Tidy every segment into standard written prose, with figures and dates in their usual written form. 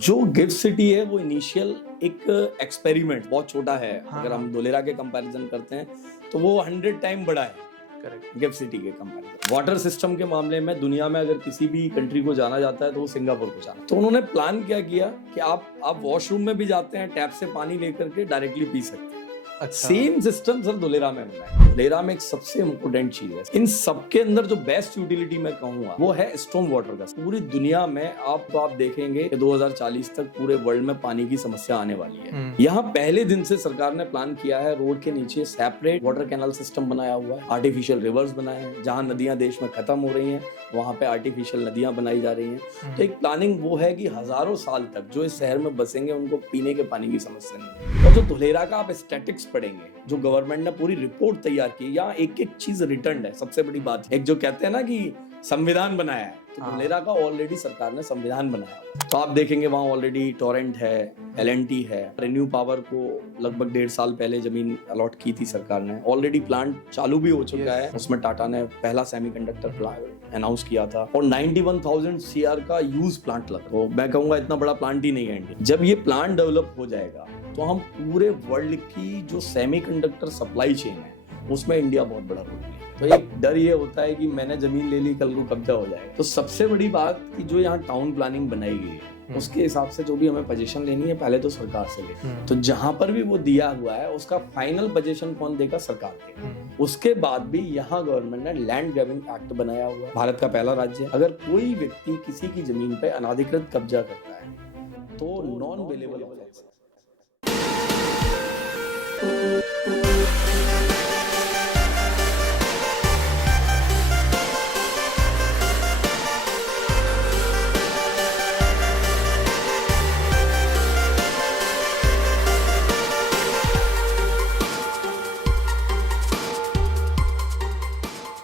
जो gift city है वो इनिशियल एक एक्सपेरिमेंट बहुत छोटा है। हाँ, अगर हाँ। हम धोलेरा के कंपैरिजन करते हैं तो वो 100 टाइम बड़ा है करेक्ट। गिफ्ट सिटी के कंपैरिजन। वाटर सिस्टम के मामले में दुनिया में अगर किसी भी कंट्री को जाना जाता है तो वो सिंगापुर को जाना। तो उन्होंने प्लान क्या किया कि आप वॉशरूम में भी जाते हैं, टैप से पानी लेकर के डायरेक्टली पी सकते हैं। अच्छा। सेम सिस्टम सर धोलेरा में बना है। धोलेरा में एक सबसे इम्पोर्टेंट चीज है, इन सबके अंदर जो बेस्ट यूटिलिटी मैं कहूंगा वो है स्टॉर्म वाटर का। पूरी दुनिया में आप देखेंगे कि 2040 तक पूरे वर्ल्ड में पानी की समस्या आने वाली है। यहाँ पहले दिन से सरकार ने प्लान किया है, रोड के नीचे सेपरेट वाटर कैनल सिस्टम बनाया हुआ है, आर्टिफिशियल रिवर्स बनाए हैं। जहाँ नदियां देश में खत्म हो रही हैं वहां पे आर्टिफिशियल नदियां बनाई जा रही हैं। तो एक प्लानिंग वो है कि हजारों साल तक जो इस शहर में बसेंगे उनको पीने के पानी की समस्या नहीं। और जो धोलेरा का आप स्टैटिक्स पढ़ेंगे, जो गवर्नमेंट ने पूरी रिपोर्ट तैयार की, यहाँ एक एक चीज रिटर्न है। सबसे बड़ी बात एक जो कहते हैं ना कि संविधान बनाया है, तो धोलेरा का ऑलरेडी सरकार ने संविधान बनाया। तो आप देखेंगे वहाँ ऑलरेडी टोरेंट है, एलएनटी है। रेन्यू पावर को लगभग 1.5 साल पहले जमीन अलॉट की थी सरकार ने। ऑलरेडी प्लांट चालू भी हो चुका है। उसमें टाटा ने पहला सेमीकंडक्टर प्लांट अनाउंस किया था और 91,000 CR का यूज प्लांट लगा। तो मैं कहूंगा इतना बड़ा प्लांट ही नहीं है इंडिया। जब ये प्लांट डेवलप हो जाएगा तो हम पूरे वर्ल्ड की जो सेमीकंडक्टर सप्लाई चेन है उसमें इंडिया बहुत बड़ा रोल प्ले। तो एक डर ये होता है कि मैंने जमीन ले ली, कल को कब्जा हो जाए। तो सबसे बड़ी बात कि जो यहाँ टाउन प्लानिंग बनाई गई है उसके हिसाब से जो भी हमें पोजीशन लेनी है पहले तो सरकार से ले। तो जहां पर भी वो दिया हुआ है उसका फाइनल पोजीशन कौन देगा? सरकार देगा। उसके बाद भी यहाँ गवर्नमेंट ने लैंड ग्रैबिंग एक्ट बनाया हुआ है। भारत का पहला राज्य है, अगर कोई व्यक्ति किसी की जमीन पे अनाधिकृत कब्जा करता है तो नॉन अवेलेबल ऑफेंस।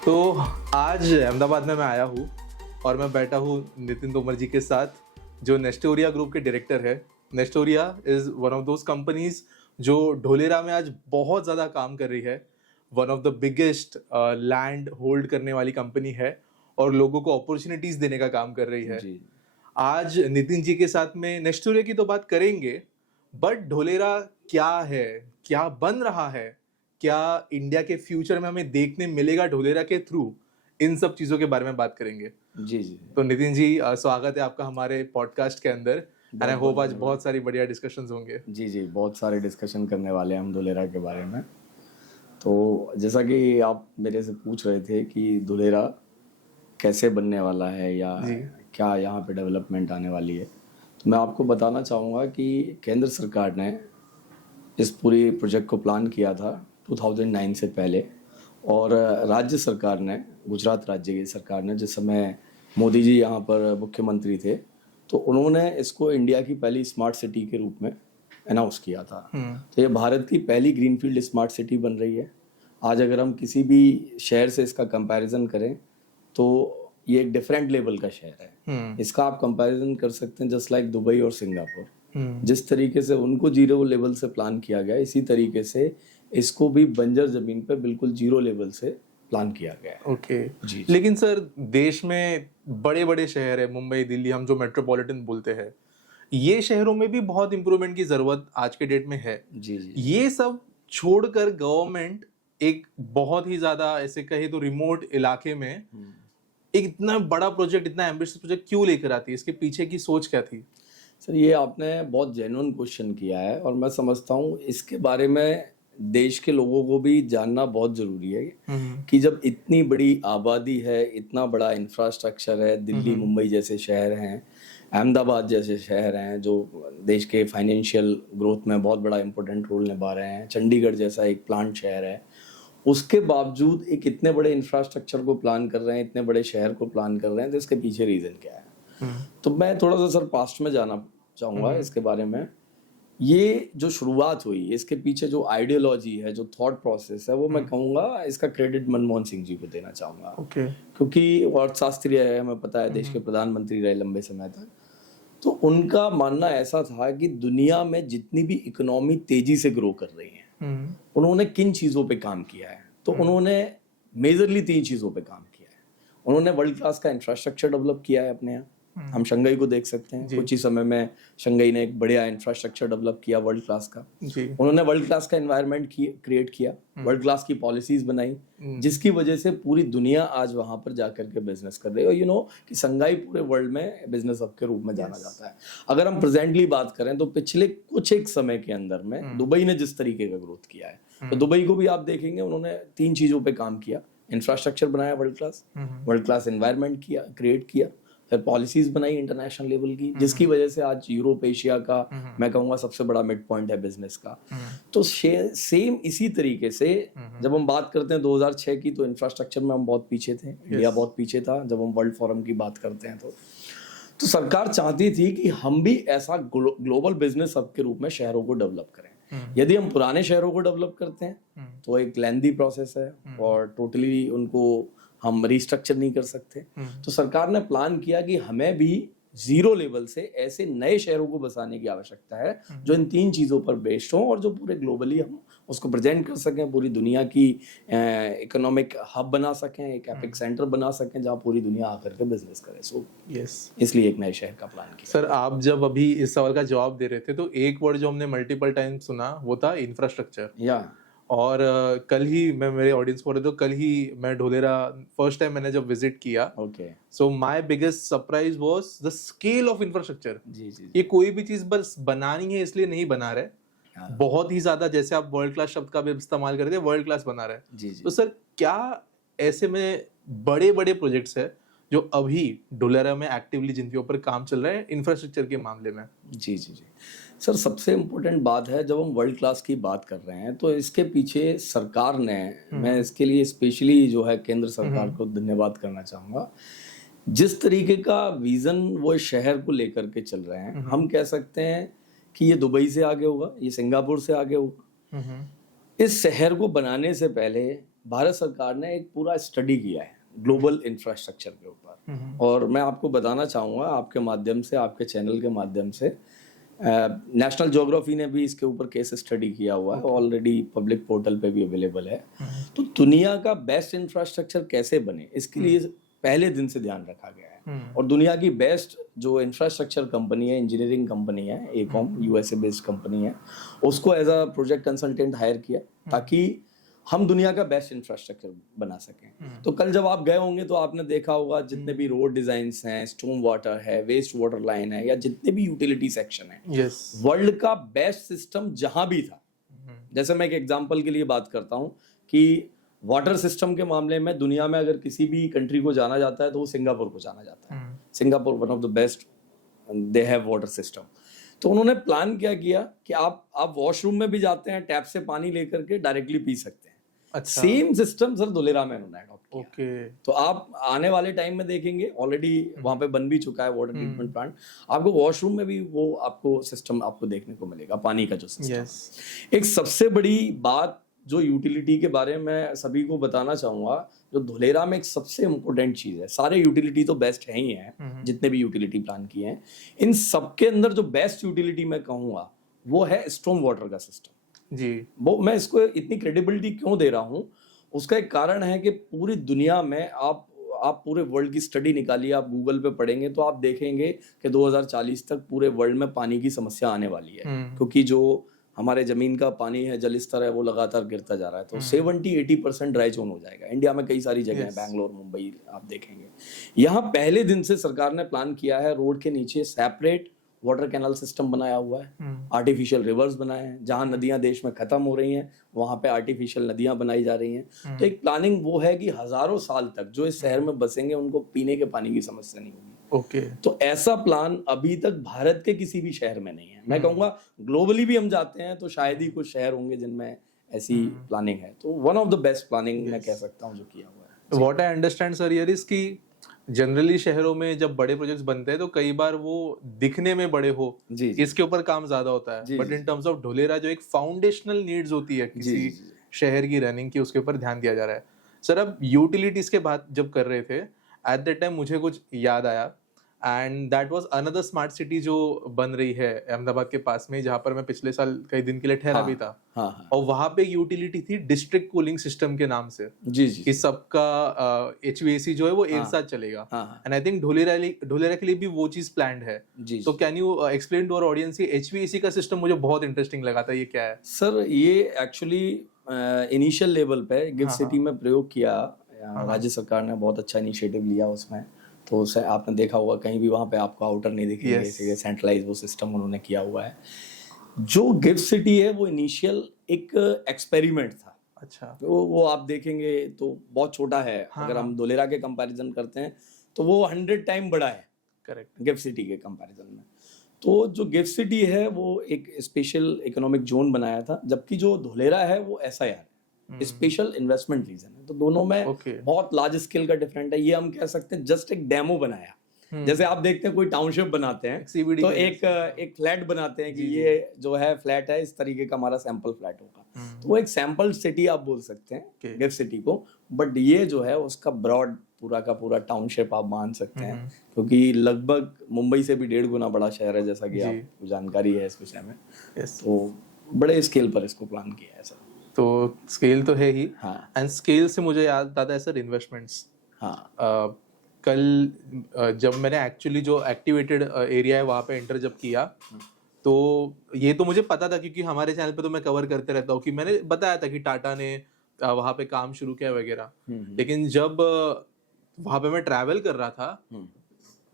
तो आज अहमदाबाद में मैं आया हूँ और मैं बैठा हूँ नितिन तोमर जी के साथ, जो नेस्टोरिया ग्रुप के डायरेक्टर है। Nestoria is one of those companies जो ढोलेरा में आज बहुत ज़्यादा काम कर रही है। One of the biggest land hold करने वाली कंपनी है और लोगों को अपॉर्चुनिटीज देने का काम कर रही है। जी। आज नितिन जी के साथ में नेस्टोरिया की तो बात करेंगे, बट ढोलेरा क्या है, क्या बन रहा है, क्या इंडिया के फ्यूचर में हमें देखने मिलेगा ढोलेरा के थ्रू, इन सब चीजों के बारे में बात करेंगे। जी जी। तो नितिन जी स्वागत है आपका हमारे पॉडकास्ट के अंदर एंड आई होप आज बहुत सारी बढ़िया डिस्कशंस होंगे। जी जी, बहुत सारे डिस्कशन करने वाले हैं हम धोलेरा के बारे में। तो जैसा कि आप मेरे से पूछ रहे थे कि धोलेरा कैसे बनने वाला है या क्या यहाँ पे डेवलपमेंट आने वाली है, तो मैं आपको बताना चाहूँगा कि केंद्र सरकार ने इस पूरी प्रोजेक्ट को प्लान किया था 2009 से पहले, और राज्य सरकार ने, गुजरात राज्य की सरकार ने, जिस समय मोदी जी यहाँ पर मुख्यमंत्री थे, तो उन्होंने इसको इंडिया की पहली स्मार्ट सिटी के रूप में अनाउंस किया था। तो ये भारत की पहली ग्रीनफील्ड स्मार्ट सिटी बन रही है। आज अगर हम किसी भी शहर से इसका कंपैरिजन करें तो ये एक डिफरेंट लेवल का शहर है। इसका आप कंपैरिजन कर सकते हैं जस्ट लाइक दुबई और सिंगापुर। जिस तरीके से उनको जीरो लेवल से प्लान किया गया, इसी तरीके से इसको भी बंजर जमीन पे बिल्कुल जीरो लेवल से प्लान किया गया है। ओके जी। लेकिन सर देश में बड़े बड़े शहर है, मुंबई, दिल्ली, हम जो मेट्रोपॉलिटन बोलते हैं, ये शहरों में भी बहुत इंप्रूवमेंट की जरूरत आज के डेट में है। जी जी। ये सब छोड़कर गवर्नमेंट एक बहुत ही ज्यादा, ऐसे कहे तो रिमोट इलाके में एक इतना बड़ा प्रोजेक्ट, इतना एम्बिशियस प्रोजेक्ट क्यों लेकर आती है? इसके पीछे की सोच क्या थी? सर ये आपने बहुत जेन्युइन क्वेश्चन किया है और मैं समझता हूँ इसके बारे में देश के लोगों को भी जानना बहुत जरूरी है कि जब इतनी बड़ी आबादी है, इतना बड़ा इंफ्रास्ट्रक्चर है, दिल्ली मुंबई जैसे शहर हैं, अहमदाबाद जैसे शहर हैं जो देश के फाइनेंशियल ग्रोथ में बहुत बड़ा इंपॉर्टेंट रोल निभा रहे हैं, चंडीगढ़ जैसा एक प्लांट शहर है, उसके बावजूद एक इतने बड़े इंफ्रास्ट्रक्चर को प्लान कर रहे हैं, इतने बड़े शहर को प्लान कर रहे हैं, तो इसके पीछे रीज़न क्या है? तो मैं थोड़ा सा सर पास्ट में जाना चाहूँगा इसके बारे में। ये जो शुरुआत हुई, इसके पीछे जो आइडियोलॉजी है, जो थॉट प्रोसेस है, वो मैं कहूँगा इसका क्रेडिट मनमोहन सिंह जी को देना चाहूँगा। क्योंकि वो अर्थशास्त्री है, हमें पता है, देश के प्रधानमंत्री रहे लंबे समय तक। तो उनका मानना ऐसा था कि दुनिया में जितनी भी इकोनॉमी तेजी से ग्रो कर रही है, उन्होंने किन चीज़ों पे काम किया है? तो उन्होंने मेजरली 3 चीज़ों पे काम किया है। उन्होंने वर्ल्ड क्लास का इंफ्रास्ट्रक्चर डेवलप किया है अपने यहाँ, हम शंघाई को देख सकते हैं, कुछ ही समय में शंघाई ने एक बढ़िया इंफ्रास्ट्रक्चर डेवलप किया वर्ल्ड क्लास का। उन्होंने वर्ल्ड क्लास का एनवायरनमेंट क्रिएट किया, वर्ल्ड क्लास की पॉलिसीज बनाई, जिसकी वजह से पूरी दुनिया आज वहां पर जाकर के बिजनेस कर रही है। और यू नो कि शंघाई पूरे वर्ल्ड में बिजनेस हब के रूप में जाना जाता है। अगर हम प्रेजेंटली बात करें तो पिछले कुछ एक समय के अंदर में दुबई ने जिस तरीके का ग्रोथ किया है, तो दुबई को भी आप देखेंगे उन्होंने 3 चीजों पे काम किया। इंफ्रास्ट्रक्चर बनाया वर्ल्ड क्लास एनवायरनमेंट किया, क्रिएट किया, फिर पॉलिसीज बनाई इंटरनेशनल लेवल की, जिसकी वजह से आज यूरोप एशिया का मैं कहूँगा सबसे बड़ा मिड पॉइंट है बिजनेस का। तो सेम इसी तरीके से जब हम बात करते हैं 2006 की, तो इंफ्रास्ट्रक्चर में हम बहुत पीछे थे, इंडिया बहुत पीछे था। जब हम वर्ल्ड फोरम की बात करते हैं तो सरकार चाहती थी कि हम भी ऐसा ग्लोबल बिजनेस हब के रूप में शहरों को डेवलप करें। यदि हम पुराने शहरों को डेवलप करते हैं तो एक लेंथी प्रोसेस है और टोटली उनको हम रिस्ट्रक्चर नहीं कर सकते। तो सरकार ने प्लान किया कि हमें भी जीरो लेवल से ऐसे नए शहरों को बसाने की आवश्यकता है जो इन 3 चीजों पर बेस्ड हों और जो पूरे ग्लोबली हम उसको प्रेजेंट कर सकें, पूरी दुनिया की इकोनॉमिक हब बना सकें, एक एपिक सेंटर बना सकें जहां पूरी दुनिया आकर के बिजनेस करे। सो इसलिए एक नए शहर का प्लान किया। सर, आप जब अभी इस सवाल का जवाब दे रहे थे तो एक वर्ड जो हमने मल्टीपल टाइम सुना वो था इंफ्रास्ट्रक्चर। और कल ही मैं मेरे ऑडियंस को तो कल ही मैं ढोलेरा फर्स्ट टाइम मैंने जब विजिट किया, so my biggest surprise was the scale of infrastructure. ये कोई भी चीज बस बनानी है इसलिए नहीं बना रहे, बहुत ही ज्यादा, जैसे आप वर्ल्ड क्लास शब्द का भी इस्तेमाल करते हैं, वर्ल्ड क्लास बना रहे। तो सर, क्या ऐसे में बड़े बड़े प्रोजेक्ट्स है जो अभी ढोलेरा में एक्टिवली जिनके ऊपर काम चल रहा है इंफ्रास्ट्रक्चर के मामले में? जी सर, सबसे इम्पोर्टेंट बात है जब हम वर्ल्ड क्लास की बात कर रहे हैं तो इसके पीछे सरकार ने, मैं इसके लिए स्पेशली जो है केंद्र सरकार को धन्यवाद करना चाहूँगा। जिस तरीके का विजन वो इस शहर को लेकर के चल रहे हैं, हम कह सकते हैं कि ये दुबई से आगे होगा, ये सिंगापुर से आगे होगा। इस शहर को बनाने से पहले भारत सरकार ने एक पूरा स्टडी किया है ग्लोबल इंफ्रास्ट्रक्चर के ऊपर, और मैं आपको बताना चाहूँगा आपके माध्यम से, आपके चैनल के माध्यम से, नेशनल ज्योग्राफी ने भी इसके ऊपर केस स्टडी किया हुआ है, ऑलरेडी पब्लिक पोर्टल पे भी अवेलेबल है। तो दुनिया का बेस्ट इंफ्रास्ट्रक्चर कैसे बने, इसके लिए पहले दिन से ध्यान रखा गया है। और दुनिया की बेस्ट जो इंफ्रास्ट्रक्चर कंपनी है, इंजीनियरिंग कंपनी है, एकॉम यूएसए बेस्ड कंपनी है, उसको as a project consultant hire किया ताकि हम दुनिया का बेस्ट इंफ्रास्ट्रक्चर बना सकें। तो कल जब आप गए होंगे तो आपने देखा होगा जितने भी रोड डिजाइन्स हैं, स्टॉर्म वाटर है, वेस्ट वाटर लाइन है, या जितने भी यूटिलिटी सेक्शन है, वर्ल्ड का बेस्ट सिस्टम जहां भी था। जैसे मैं एक एग्जांपल के लिए बात करता हूं कि वाटर सिस्टम के मामले में दुनिया में अगर किसी भी कंट्री को जाना जाता है तो वो सिंगापुर को जाना जाता है। Singapore one of the best, they have water system. तो उन्होंने प्लान क्या किया कि आप वॉशरूम में भी जाते हैं, टैप से पानी लेकर के डायरेक्टली पी सकते हैं। अच्छा। सेम सिस्टम सर धोलेरा में उन्होंने अडॉप्ट किया। तो आप आने वाले टाइम में देखेंगे, ऑलरेडी वहां पे बन भी चुका है वाटर ट्रीटमेंट प्लांट, आपको वॉशरूम में भी वो आपको सिस्टम आपको देखने को मिलेगा, पानी का जो सिस्टम। एक सबसे बड़ी बात जो यूटिलिटी के बारे में सभी को बताना चाहूंगा, जो धोलेरा में एक सबसे इम्पोर्टेंट चीज है, सारे यूटिलिटी तो बेस्ट है ही हैं, जितने भी यूटिलिटी प्लान किए हैं, इन सबके अंदर जो बेस्ट यूटिलिटी मैं कहूंगा वो है स्टॉर्म वाटर का सिस्टम। जी, वो मैं इसको इतनी क्रेडिबिलिटी क्यों दे रहा हूँ, उसका एक कारण है कि पूरी दुनिया में आप पूरे वर्ल्ड की स्टडी निकालिए, आप गूगल पे पढ़ेंगे तो आप देखेंगे कि 2040 तक पूरे वर्ल्ड में पानी की समस्या आने वाली है, क्योंकि जो हमारे जमीन का पानी है, जल स्तर है, वो लगातार गिरता जा रहा है। तो 70-80% ड्राई जोन हो जाएगा। इंडिया में कई सारी जगह हैं, बैंगलोर, मुंबई, आप देखेंगे। यहाँ पहले दिन से सरकार ने प्लान किया है, रोड के नीचे सेपरेट वाटर कैनल सिस्टम बनाया हुआ है, आर्टिफिशियल रिवर्स बनाए हैं, जहां नदियां देश में खत्म हो रही हैं वहां पे आर्टिफिशियल नदियां बनाई जा रही हैं। तो एक प्लानिंग वो है कि हजारों साल तक जो इस शहर में बसेंगे उनको पीने के पानी की समस्या नहीं होगी। तो ऐसा प्लान अभी तक भारत के किसी भी शहर में नहीं है। मैं कहूँगा ग्लोबली भी हम जाते हैं तो शायद ही कुछ शहर होंगे जिनमें ऐसी प्लानिंग है। तो one of the best planning मैं कह सकता हूँ जो किया हुआ है। What I understand sir here is कि जनरली शहरों में जब बड़े प्रोजेक्ट्स बनते हैं तो कई बार वो दिखने में बड़े हो, इसके ऊपर काम ज्यादा होता है, but in terms of Dholera जो एक फाउंडेशनल नीड्स होती है किसी शहर की रनिंग की, उसके ऊपर ध्यान दिया जा रहा है। सर, अब यूटिलिटीज के बात जब कर रहे थे एट दैट टाइम मुझे कुछ याद आया। And that was another smart city जो बन रही है अहमदाबाद के पास में, जहाँ पर मैं पिछले साल कई दिन के लिए ठहरा भी था। हाँ और वहाँ पे यूटिलिटी थी डिस्ट्रिक्ट कूलिंग सिस्टम के नाम से, जी जी कि सबका HVAC जो है वो एक साथ चलेगा। हाँ एंड आई थिंक ढोलेरा के लिए भी वो चीज प्लान्ड है। जी तो can you explain to our audience, ये HVAC का सिस्टम मुझे बहुत इंटरेस्टिंग लगा था, ये क्या है? सर। ये एक्चुअली इनिशियल लेवल पे गिफ्ट हाँ, सिटी में प्रयोग किया। राज्य सरकार ने बहुत अच्छा इनिशिएटिव लिया उसमें। तो उसे आपने देखा होगा, कहीं भी वहाँ पे आपको आउटर नहीं दिखेंगे, Yes. सेंट्रलाइज वो सिस्टम उन्होंने किया हुआ है। जो गिफ्ट सिटी है वो इनिशियल एक एक्सपेरिमेंट था। अच्छा। तो वो आप देखेंगे तो बहुत छोटा है। हाँ, अगर हाँ। हम धोलेरा के कंपैरिजन करते हैं तो वो 100 टाइम बड़ा है करेक्ट। गिफ्ट सिटी के कंपैरिजन में। तो जो गिफ्ट सिटी है वो एक स्पेशल इकोनॉमिक जोन बनाया था, जबकि जो धोलेरा है वो SIR है, स्पेशल इन्वेस्टमेंट रीजन है। तो दोनों में Okay. बहुत लार्ज स्केल का डिफरेंट है। ये हम कह सकते हैं जस्ट एक डेमो बनाया। जैसे आप देखते हैं कोई टाउनशिप बनाते हैं CBD तो का एक फ्लैट बनाते हैं कि ये जो है फ्लैट है, इस तरीके का हमारा सैंपल फ्लैट होगा। तो वो एक सैंपल सिटी आप बोल सकते हैं गिफ्ट सिटी को। बट ये जो है उसका ब्रॉड पूरा का पूरा टाउनशिप आप मान सकते हैं, क्योंकि लगभग मुंबई से भी 1.5 गुना बड़ा शहर है, जैसा कि आपको जानकारी है इस विषय में। तो बड़े स्केल पर इसको प्लान किया है सर। तो स्केल तो है ही। हाँ। एंड स्केल से मुझे याद आता है सर इन्वेस्टमेंट्स। हाँ। कल जब मैंने एक्चुअली जो एक्टिवेटेड एरिया है वहाँ पे एंटर जब किया, तो ये तो मुझे पता था, क्योंकि हमारे चैनल पे तो मैं कवर करते रहता हूँ, कि मैंने बताया था कि टाटा ने वहाँ पे काम शुरू किया वगैरह। लेकिन जब वहाँ पे मैं ट्रैवल कर रहा था,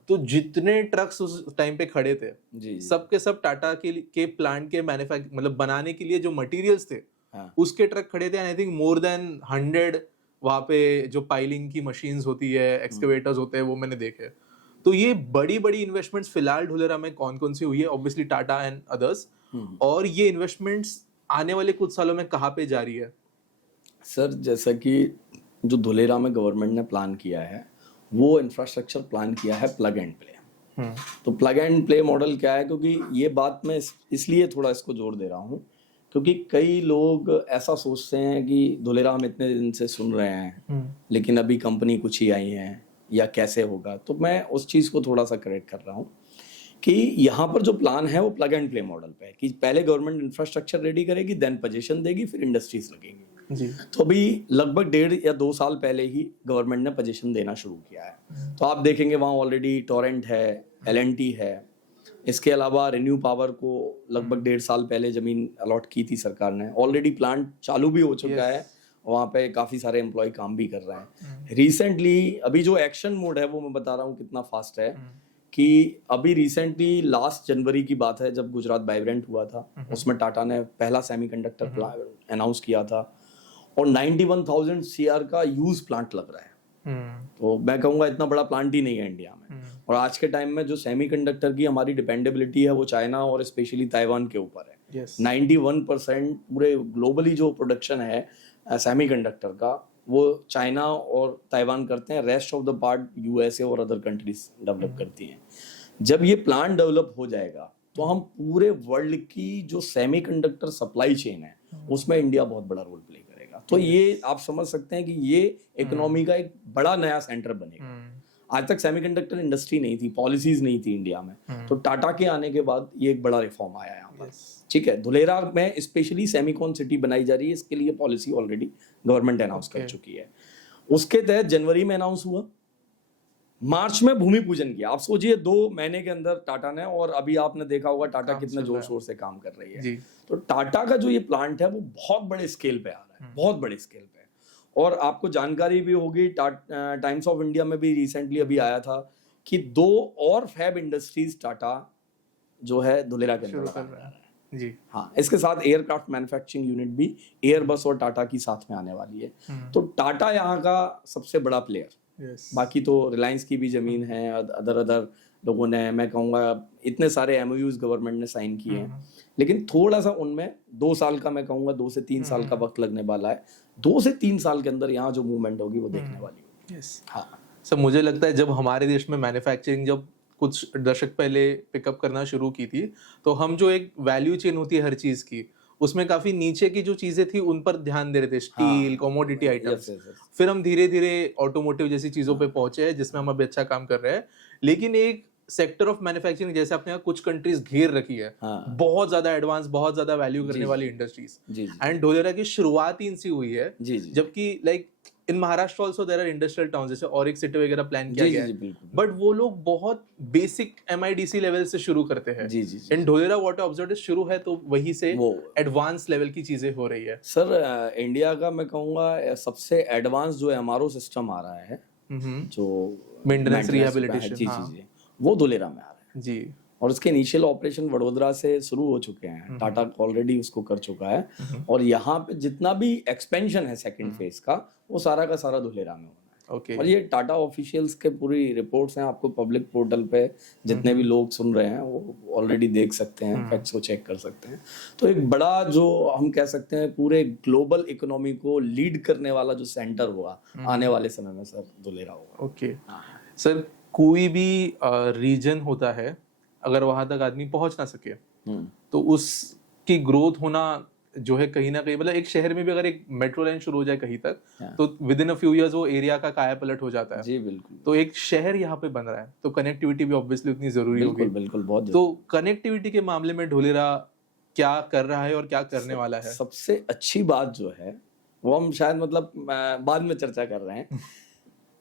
तो जितने ट्रक्स उस टाइम पे खड़े थे जी सब के सब टाटा के प्लांट के मतलब बनाने के लिए जो मटेरियल्स थे, हाँ। उसके ट्रक खड़े थे। आई थिंक मोर देन 100 वहाँ पे जो पाइलिंग की मशीन्स होती है, एक्सकेवेटर्स होते हैं, वो मैंने देखे। तो ये बड़ी बड़ी इन्वेस्टमेंट्स फिलहाल ढोलेरा में कौन कौन सी हुई है? Obviously Tata and others. और ये इन्वेस्टमेंट्स आने वाले कुछ सालों में कहाँ पे जा रही है? सर, जैसा कि जो धोलेरा में गवर्नमेंट ने प्लान किया है, वो इंफ्रास्ट्रक्चर प्लान किया है प्लग एंड प्ले। तो प्लग एंड प्ले मॉडल क्या है, क्योंकि ये बात मैं इसलिए थोड़ा इसको जोर दे रहा हूँ, क्योंकि कई लोग ऐसा सोचते हैं कि धोलेरा हम इतने दिन से सुन रहे हैं लेकिन अभी कंपनी कुछ ही आई है, या कैसे होगा। तो मैं उस चीज़ को थोड़ा सा करेक्ट कर रहा हूँ कि यहाँ पर जो प्लान है वो प्लग एंड प्ले मॉडल पे है, कि पहले गवर्नमेंट इंफ्रास्ट्रक्चर रेडी करेगी, देन पोजीशन देगी, फिर इंडस्ट्रीज लगेंगी जी। तो अभी लगभग 1.5 या 2 साल पहले ही गवर्नमेंट ने पोजीशन देना शुरू किया है। तो आप देखेंगे वहाँ ऑलरेडी टोरेंट है, L&T है। इसके अलावा रिन्यू पावर को लगभग 1.5 साल पहले जमीन अलॉट की थी सरकार ने। ऑलरेडी प्लांट चालू भी हो चुका है, वहाँ पे काफ़ी सारे एम्प्लॉय काम भी कर रहे हैं। रिसेंटली अभी जो एक्शन मोड है वो मैं बता रहा हूँ कितना फास्ट है, कि अभी रिसेंटली लास्ट जनवरी की बात है जब गुजरात वाइब्रेंट हुआ था, उसमें टाटा ने पहला सेमीकंडक्टर प्लांट अनाउंस किया था और 91,000 CR का यूज प्लांट लग रहा है। तो मैं कहूँगा इतना बड़ा प्लांट ही नहीं है इंडिया में। और आज के टाइम में जो सेमीकंडक्टर की हमारी डिपेंडेबिलिटी है वो चाइना और स्पेशली ताइवान के ऊपर है। 91% पूरे ग्लोबली जो प्रोडक्शन है सेमीकंडक्टर का वो चाइना और ताइवान करते हैं, rest of the part USA और अदर कंट्रीज डेवलप करती हैं। जब ये प्लांट डेवलप हो जाएगा तो हम पूरे वर्ल्ड की जो सेमीकंडक्टर सप्लाई चेन है उसमें इंडिया बहुत बड़ा रोल प्ले करेगा। तो ये आप समझ सकते हैं कि ये इकोनॉमी का एक बड़ा नया सेंटर बनेगा। आज तक सेमीकंडक्टर इंडस्ट्री नहीं थी, पॉलिसीज नहीं थी इंडिया में, तो टाटा के आने के बाद ये एक बड़ा रिफॉर्म आया यहाँ पर। ठीक है, धुलेरा में स्पेशली सेमीकॉन सिटी बनाई जा रही है, इसके लिए पॉलिसी ऑलरेडी गवर्नमेंट अनाउंस कर चुकी है। उसके तहत जनवरी में अनाउंस हुआ, मार्च में भूमि पूजन किया। आप सोचिए 2 महीने के अंदर टाटा ने, और अभी आपने देखा होगा टाटा कितने जोर शोर से काम कर रही है। तो टाटा का जो ये प्लांट है वो बहुत बड़े स्केल पे आ रहा है, बहुत बड़े स्केल पे। और आपको जानकारी भी होगी, टाइम्स ऑफ इंडिया में भी रिसेंटली अभी आया था कि 2 और फैब इंडस्ट्रीज टाटा जो है धुलेरा के अंदर आ रहा है जी। हाँ, इसके साथ एयरक्राफ्ट मैन्युफैक्चरिंग यूनिट भी एयरबस और टाटा की साथ में आने वाली है। तो टाटा यहाँ का सबसे बड़ा प्लेयर। बाकी तो रिलायंस की भी जमीन है, अदर लोगों ने, मैं कहूँगा इतने सारे MOUs गवर्नमेंट ने साइन किए हैं, लेकिन थोड़ा सा उनमें 2 साल का, मैं कहूँगा 2 से 3 साल का वक्त लगने वाला है। 2 से 3 साल के अंदर यहाँ जो मूवमेंट होगी वो देखने वाली होगी। हाँ सर, मुझे लगता है जब हमारे देश में मैन्युफैक्चरिंग जब कुछ दशक पहले पिकअप करना शुरू की थी, तो हम जो एक वैल्यू चेन होती है हर चीज की, उसमें काफी नीचे की जो चीजें थी उन पर ध्यान दे रहे थे, स्टील, कमोडिटी आइटम्स। फिर हम धीरे धीरे ऑटोमोटिव जैसी चीजों पे पहुंचे हैं जिसमें हम अभी अच्छा काम कर रहे हैं। लेकिन एक सेक्टर ऑफ मैन्युफैक्चरिंग जैसे अपने यहाँ कुछ कंट्रीज घेर रखी है, हाँ बहुत ज्यादा एडवांस, बहुत ज्यादा वैल्यू करने जी, वाली इंडस्ट्रीज, जी जी एंड ढोलेरा की शुरुआत ही इनसे हुई है। जी जी जबकि like in Maharashtra also there are industrial town, जैसे ऑरिक सिटी वगैरह प्लान किया जी गया जी है, बिल्कुल बट वो लोग बहुत बेसिक MIDC लेवल से शुरू करते हैं। जी जी जी इन ढोलेरा वाटर ऑब्जर्व शुरू है तो वहीं से वो एडवांस लेवल की चीजें हो रही है। सर इंडिया का मैं कहूँगा सबसे एडवांस जो एमआरओ सिस्टम आ रहा है जो मेंटेनेंस maintenance का है, रिहेबिलिटेशन, जी हाँ जी जी वो धुलेरा में आ रहा है जी। और उसके इनिशियल ऑपरेशन वडोदरा से शुरू हो चुके हैं, टाटा ऑलरेडी उसको कर चुका है और यहाँ पे जितना भी एक्सपेंशन है सेकंड फेज का वो सारा का सारा धुलेरा में होना है। ओके, और ये टाटा ऑफिशियल्स के पूरी रिपोर्ट्स हैं, आपको पब्लिक पोर्टल पे जितने भी लोग सुन रहे हैं वो ऑलरेडी देख सकते हैं, फैक्ट्स को चेक कर सकते हैं। तो एक बड़ा जो हम कह सकते हैं पूरे ग्लोबल इकोनॉमी को लीड करने वाला जो सेंटर हुआ आने वाले समय में सर धुलेरा होगा। ओके सर, कोई भी रीजन होता है अगर वहां तक आदमी पहुंच ना सके तो उसकी ग्रोथ होना जो है कहीं ना कहीं, मतलब एक शहर में भी अगर एक मेट्रो लाइन शुरू हो जाए कहीं तक तो with in a few years वो एरिया का काया पलट हो जाता है। जी बिल्कुल, तो एक शहर यहाँ पे बन रहा है तो कनेक्टिविटी भी ऑब्वियसली उतनी जरूरी होगी। बिल्कुल बिल्कुल बहुत तो कनेक्टिविटी के मामले में ढोलेरा क्या कर रहा है और क्या करने वाला है? सबसे अच्छी बात जो है वो हम शायद मतलब बाद में चर्चा कर रहे हैं।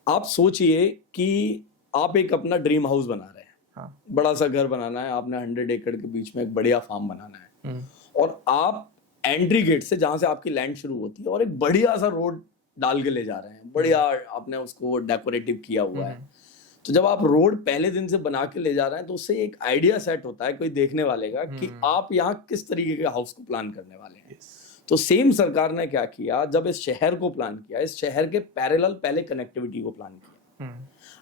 आप सोचिए कि आप एक अपना ड्रीम हाउस बना रहे हैं, हाँ, बड़ा सा घर बनाना है आपने, 100 एकड़ के बीच में एक बढ़िया फार्म बनाना है और आप एंट्री गेट से जहां से आपकी लैंड शुरू होती है और एक बढ़िया सा रोड डाल के ले जा रहे हैं, बढ़िया आपने उसको डेकोरेटिव किया हुआ है। तो जब आप रोड पहले दिन से बना के ले जा रहे हैं तो उससे एक आइडिया सेट होता है कोई देखने वाले का कि आप यहाँ किस तरीके के हाउस को प्लान करने वाले हैं। तो सेम सरकार ने क्या किया, जब इस शहर को प्लान किया, इस शहर के पैरेलल पहले कनेक्टिविटी को प्लान किया।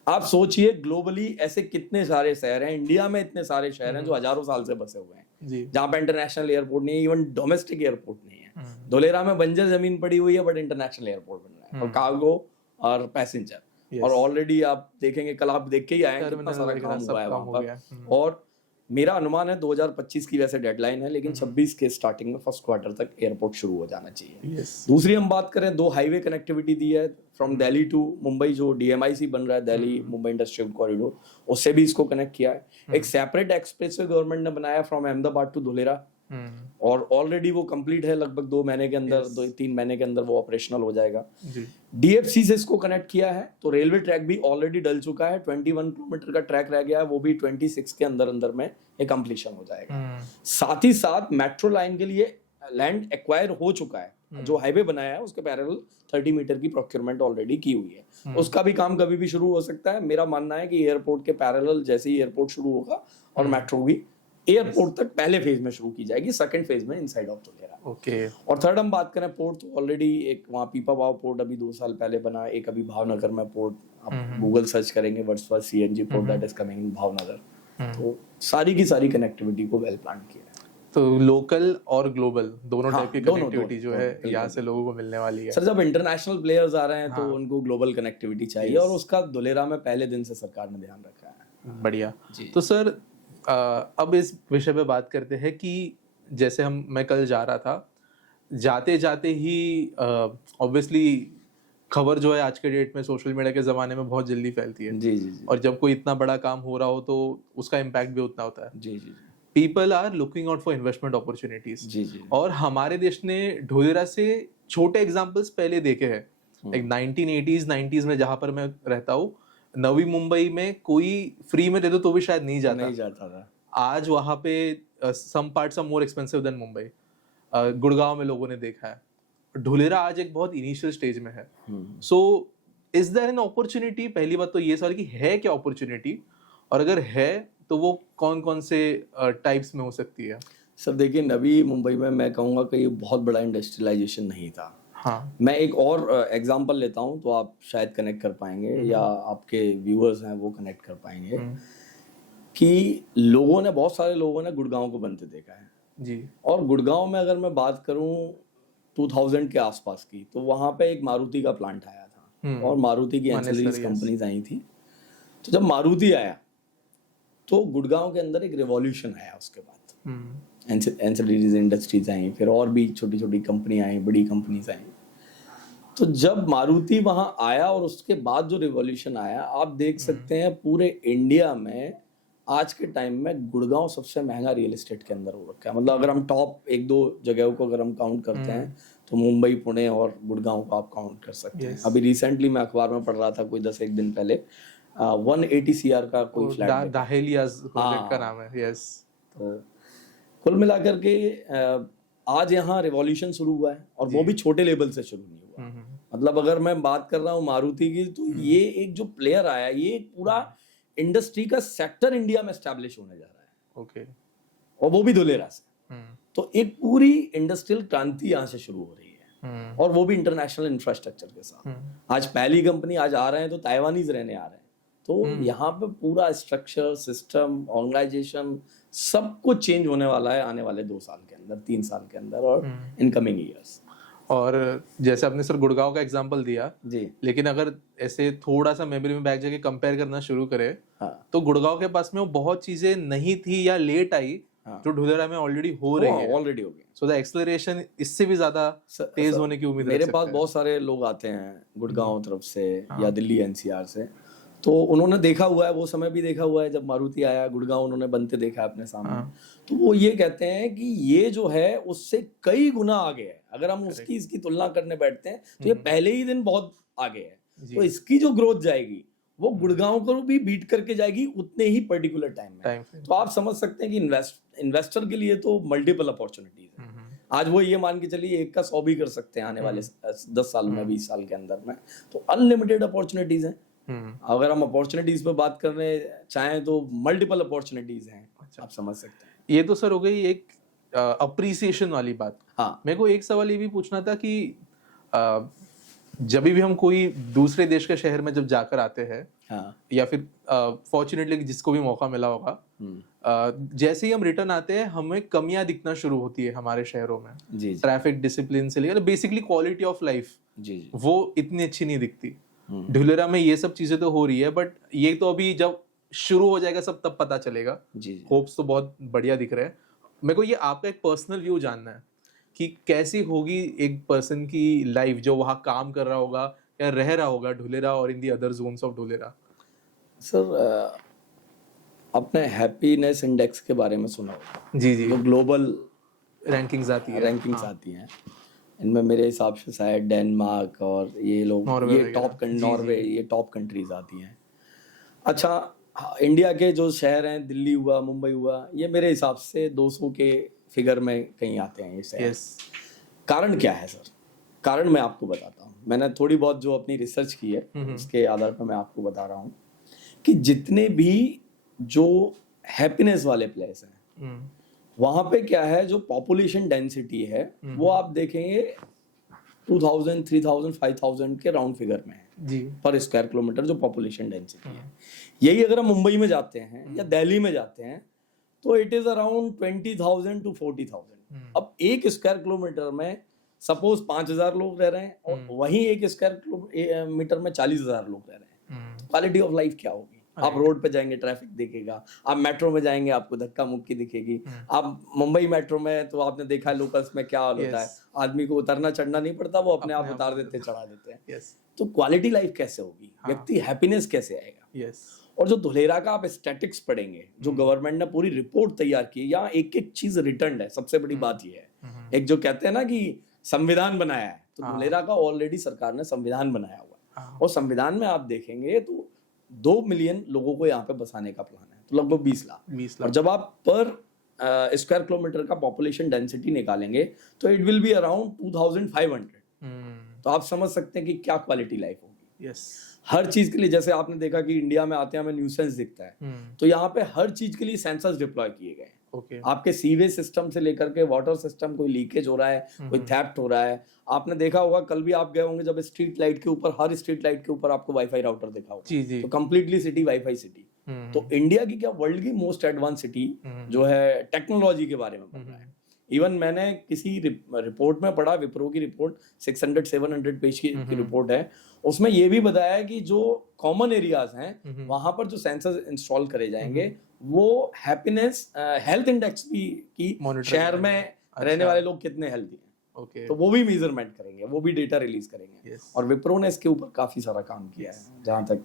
आप सोचिए ग्लोबली ऐसे कितने सारे शहर हैं, इंडिया में इतने सारे शहर हैं जो हजारों साल से बसे हुए हैं जहाँ पे इंटरनेशनल एयरपोर्ट नहीं है, इवन डोमेस्टिक एयरपोर्ट नहीं है। धुलेरा में बंजर जमीन पड़ी हुई है बट इंटरनेशनल एयरपोर्ट बन रहा है और कार्गो और पैसेंजर। और ऑलरेडी आप देखेंगे, कल आप देख के ही आए कितना सारा काम हुआ है वहां पर। और मेरा अनुमान है 2025 की वैसे डेडलाइन है, लेकिन 26 के स्टार्टिंग में फर्स्ट क्वार्टर तक एयरपोर्ट शुरू हो जाना चाहिए। दूसरी हम बात करें, 2 हाईवे कनेक्टिविटी दी है फ्रॉम दिल्ली टू मुंबई, जो DMIC बन रहा है दिल्ली मुंबई इंडस्ट्रियल कॉरिडोर, उससे भी इसको कनेक्ट किया है। एक सेपरेट एक्सप्रेसवे गवर्नमेंट ने बनाया फ्रॉम अहमदाबाद टू धुलेरा और ऑलरेडी वो कंप्लीट है, लगभग 2 महीने के अंदर, 2-3 महीने के अंदर वो ऑपरेशनल हो जाएगा। DFC से इसको कनेक्ट किया है तो रेलवे ट्रैक भी ऑलरेडी डल चुका है, 21 किलोमीटर का ट्रैक रह गया है, वो भी 26 के अंदर अंदर में ये कंप्लीशन हो जाएगा। साथ ही साथ मेट्रो लाइन के लिए लैंड एक्वायर हो चुका है, जो हाईवे बनाया है उसके पैरेलल 30 मीटर की प्रोक्योरमेंट ऑलरेडी की हुई है, उसका भी काम कभी भी शुरू हो सकता है। मेरा मानना है कि एयरपोर्ट के पैरेलल जैसे ही एयरपोर्ट शुरू होगा और मेट्रो भी एयरपोर्ट तक पहले फेज में शुरू की जाएगी, सेकंड फेज में इनसाइड ऑफ धुलेरा। ओके। और थर्ड हम बात करें पोर्ट, तो ऑलरेडी एक वहाँ पीपावाव पोर्ट अभी 2 साल पहले बना, एक अभी भावनगर में पोर्ट, आप गूगल सर्च करेंगे Wordsworth CNG port that is coming in Bhavnagar. तो सारी की सारी कनेक्टिविटी को वेल प्लान किया है। तो लोकल और ग्लोबल दोनों टाइप की दोनों, कनेक्टिविटी जो है यहाँ से लोगों को मिलने वाली है। सर जब इंटरनेशनल प्लेयर्स आ रहे हैं तो उनको ग्लोबल कनेक्टिविटी चाहिए और उसका धुलेरा में पहले दिन से सरकार ने ध्यान रखा है। बढ़िया। तो सर अब इस विषय पे बात करते हैं कि जैसे मैं कल जा रहा था, जाते जाते ही ऑब्वियसली खबर जो है आज के डेट में सोशल मीडिया के ज़माने में बहुत जल्दी फैलती है। जी जी जी। और जब कोई इतना बड़ा काम हो रहा हो तो उसका इम्पैक्ट भी उतना होता है। जी जी। People are looking out for investment opportunities. जी जी। और हमारे देश ने ढोलेरा से छोटे एग्जाम्पल्स पहले देखे हैं। एक 1980s 90s में जहाँ पर मैं रहता हूँ, नवी मुंबई में कोई फ्री में दे दो तो भी शायद नहीं जाता था। आज वहाँ पे some parts are more expensive than Mumbai. Gurgaon में लोगों ने देखा है। ढोलेरा आज एक बहुत इनिशियल स्टेज में है। So is there an opportunity? पहली बात तो ये सवाल कि है क्या अपॉर्चुनिटी, और अगर है तो वो कौन कौन से टाइप्स में हो सकती है? सर देखिए, नवी मुंबई में मैं कहूँगा कि ये बहुत बड़ा इंडस्ट्रियलाइजेशन नहीं था। हाँ। मैं एक और एग्जांपल लेता हूँ तो आप शायद कनेक्ट कर पाएंगे या आपके व्यूअर्स हैं वो कनेक्ट कर पाएंगे कि बहुत सारे लोगों ने गुड़गांव को बनते देखा है जी। और गुड़गांव में अगर मैं बात करूँ 2000 के आसपास की, तो वहाँ पे एक मारुति का प्लांट आया था और मारुति की एंसिलरीज कंपनीज आई थी। तो जब मारुति आया तो गुड़गांव के अंदर एक रिवॉल्यूशन आया। उसके बाद एंसिलरीज इंडस्ट्रीज आई, फिर और भी छोटी छोटी कंपनी आई, बड़ी कंपनीज आई। तो जब मारुति वहाँ आया और उसके बाद जो रिवॉल्यूशन आया, आप देख सकते हैं पूरे इंडिया में आज के टाइम में गुड़गांव सबसे महंगा रियल एस्टेट के अंदर हो रखा है। मतलब अगर हम टॉप एक दो जगहों को अगर हम काउंट करते हैं तो मुंबई, पुणे और गुड़गांव को आप काउंट कर सकते हैं। अभी रिसेंटली मैं अखबार में पढ़ रहा था कोई 10 एक दिन पहले 180 CR का कोई फ्लैट दाहेलियाज प्रोजेक्ट का नाम है। यस, तो कुल मिलाकर के आज यहाँ रिवॉल्यूशन शुरू हुआ है और वो भी छोटे लेवल से शुरू नहीं हुआ। मतलब अगर मैं बात कर रहा हूँ मारुति की, तो ये एक जो प्लेयर आया, ये एक पूरा इंडस्ट्री का सेक्टर इंडिया में एस्टैब्लिश होने जा रहा है। ओके, और वो भी धुलेरा से। तो एक पूरी इंडस्ट्रियल क्रांति यहाँ से शुरू हो रही है और वो भी इंटरनेशनल इंफ्रास्ट्रक्चर के साथ। आज पहली कंपनी आज आ रहे हैं तो ताइवानीज रहने आ रहे हैं। तो यहाँ पे पूरा स्ट्रक्चर, सिस्टम, ऑर्गेनाइजेशन सब कुछ चेंज होने वाला है आने वाले 2 साल के अंदर, 3 साल के अंदर और इन कमिंग ईयर्स। और जैसे आपने सर गुड़गांव का एग्जांपल दिया जी, लेकिन अगर ऐसे थोड़ा सा मेमोरी में बैक जाके कंपेयर करना शुरू करें, तो गुड़गांव के पास में वो बहुत चीजें नहीं थी या लेट आई जो धुलेरा में ऑलरेडी हो रही है, ऑलरेडी हो गई। सो द एक्सेलरेशन इससे भी ज्यादा तेज होने की उम्मीद मेरे पास बहुत सारे लोग आते हैं गुड़गांव तरफ से या दिल्ली NCR से, तो उन्होंने देखा हुआ है, वो समय भी देखा हुआ है जब मारुति आया, गुड़गांव उन्होंने बनते देखा अपने सामने। तो वो ये कहते हैं कि ये जो है उससे कई गुना आगे है। अगर हम उसकी इसकी तुलना करने बैठते हैं तो ये पहले ही दिन बहुत आगे है। तो इसकी जो ग्रोथ जाएगी वो गुड़गांव को भी बीट करके जाएगी उतने ही पर्टिकुलर टाइम में। तो आप समझ सकते हैं कि इन्वेस्टर के लिए तो मल्टीपल अपॉर्चुनिटीज है। आज वो ये मान के चलिए 1 का 100 भी कर सकते हैं आने वाले 10 साल में, 20 साल के अंदर में। तो अनलिमिटेड अपॉर्चुनिटीज हैं। अगर हम अपॉर्चुनिटीज पे बात करने चाहें तो मल्टीपल अपॉर्चुनिटीज हैं। आप समझ सकते हैं। ये तो सर हो गई एक अप्रिसिएशन वाली बात। हाँ, मेरे को एक सवाल ये भी पूछना था कि जब भी हम कोई दूसरे देश के शहर में जब जाकर आते हैं, हाँ, या फिर फॉर्चुनेटली जिसको भी मौका मिला होगा, जैसे ही हम रिटर्न आते हैं हमें कमियां दिखना शुरू होती है हमारे शहरों में। जी, ट्रैफिक डिसिप्लिन से लेकर बेसिकली क्वालिटी ऑफ लाइफ, जी, वो इतनी अच्छी नहीं दिखती। धुलेरा में ये सब चीजें तो हो रही है, बट ये तो अभी जब शुरू हो जाएगा सब तब पता चलेगा। जी, होप्स तो बहुत बढ़िया दिख रहे हैं। मेरे को ये आपका एक पर्सनल व्यू जानना है कि कैसी होगी एक पर्सन की लाइफ जो वहाँ काम कर रहा होगा या रह रहा होगा धुलेरा और in the other zones of Dholera. Sir आपने हैप्पीनेस इंडेक्स के बारे में सुना होगा? जी जी, जो ग्लोबल रैंकिंग्स आती है, रैंकिंग्स आती हैं, इनमें मेरे हिसाब से शायद डेनमार्क और ये लोग, ये नॉर्वे, ये टॉप कंट्रीज आती हैं। अच्छा, इंडिया के जो शहर हैं, दिल्ली हुआ, मुंबई हुआ, ये मेरे हिसाब से 200 के फिगर में कहीं आते हैं ये शहर। कारण क्या है सर? कारण मैं आपको बताता हूँ। मैंने थोड़ी बहुत जो अपनी रिसर्च की है उसके आधार पर मैं आपको बता रहा हूँ कि जितने भी जो हैप्पीनेस वाले प्लेस हैं वहाँ पे क्या है, जो पॉपुलेशन डेंसिटी है वो आप देखेंगे 2000, 3000, 5000 के राउंड फिगर में है जी पर स्क्वायर किलोमीटर जो पॉपुलेशन डेंसिटी है। यही अगर हम मुंबई में जाते हैं या दिल्ली में जाते हैं तो इट इज अराउंड 20,000 to 40,000। अब 1 स्क्वायर किलोमीटर में सपोज 5,000 लोग रह रहे हैं और वहीं 1 स्क्वायर किलोमीटर में 40,000 लोग रह रहे हैं। क्वालिटी ऑफ लाइफ क्या होगी? आप रोड पे जाएंगे ट्रैफिक दिखेगा, आप मेट्रो में जाएंगे आपको धक्का मुक्की दिखेगी। आप मुंबई मेट्रो में तो आपने देखा है लोकल्स में क्या हाल होता है, आदमी को उतरना चढ़ना नहीं पड़ता, वो अपने आप उतार देते, चढ़ा देते हैं। तो क्वालिटी लाइफ कैसे होगी? व्यक्ति हैप्पीनेस कैसे आएगा? और जो धुलेरा का आप स्टैटिक्स पढ़ेंगे, जो गवर्नमेंट ने पूरी रिपोर्ट तैयार की, यहाँ एक एक चीज रिटर्न है। सबसे बड़ी बात यह है, एक जो कहते हैं ना कि संविधान बनाया है, तो धुलेरा का ऑलरेडी सरकार ने संविधान बनाया हुआ है। और संविधान में आप देखेंगे तो 2 मिलियन लोगों को यहाँ पे बसाने का प्लान है, तो लगभग 20 लाख। और जब आप पर स्क्वायर किलोमीटर का पॉपुलेशन डेंसिटी निकालेंगे तो इट विल बी अराउंड 2500। तो आप समझ सकते हैं कि क्या क्वालिटी लाइफ होगी। हर चीज के लिए, जैसे आपने देखा कि इंडिया में आते हैं हमें न्यूसेंस दिखता है, तो यहाँ पे हर चीज के लिए सेंसर्स डिप्लॉय किए गए हैं। आपके सीवेज सिस्टम से लेकर के वाटर सिस्टम, कोई लीकेज हो रहा है, कोई थेफ्ट हो रहा है। आपने देखा होगा, कल भी आप गए होंगे जब स्ट्रीट लाइट के ऊपर, हर स्ट्रीट लाइट के ऊपर आपको वाईफाई राउटर दिखा होगा। तो कंप्लीटली सिटी वाईफाई सिटी। तो इंडिया की क्या, वर्ल्ड की मोस्ट एडवांस सिटी जो है टेक्नोलॉजी के बारे में पढ़ रहा है। इवन मैंने किसी रिपोर्ट में पढ़ा, विप्रो की रिपोर्ट 600-700 पेज की रिपोर्ट है, उसमें ये भी बताया है कि जो कॉमन एरियाज हैं वहां पर जो सेंसर इंस्टॉल करे जाएंगे वो हैप्पीनेस, हेल्थ इंडेक्स भी की शहर में रहने वाले लोग कितने हेल्थी हैं, तो वो भी मेजरमेंट करेंगे, वो भी डेटा रिलीज करेंगे। और विप्रो ने इसके ऊपर काफी सारा काम किया है जहां तक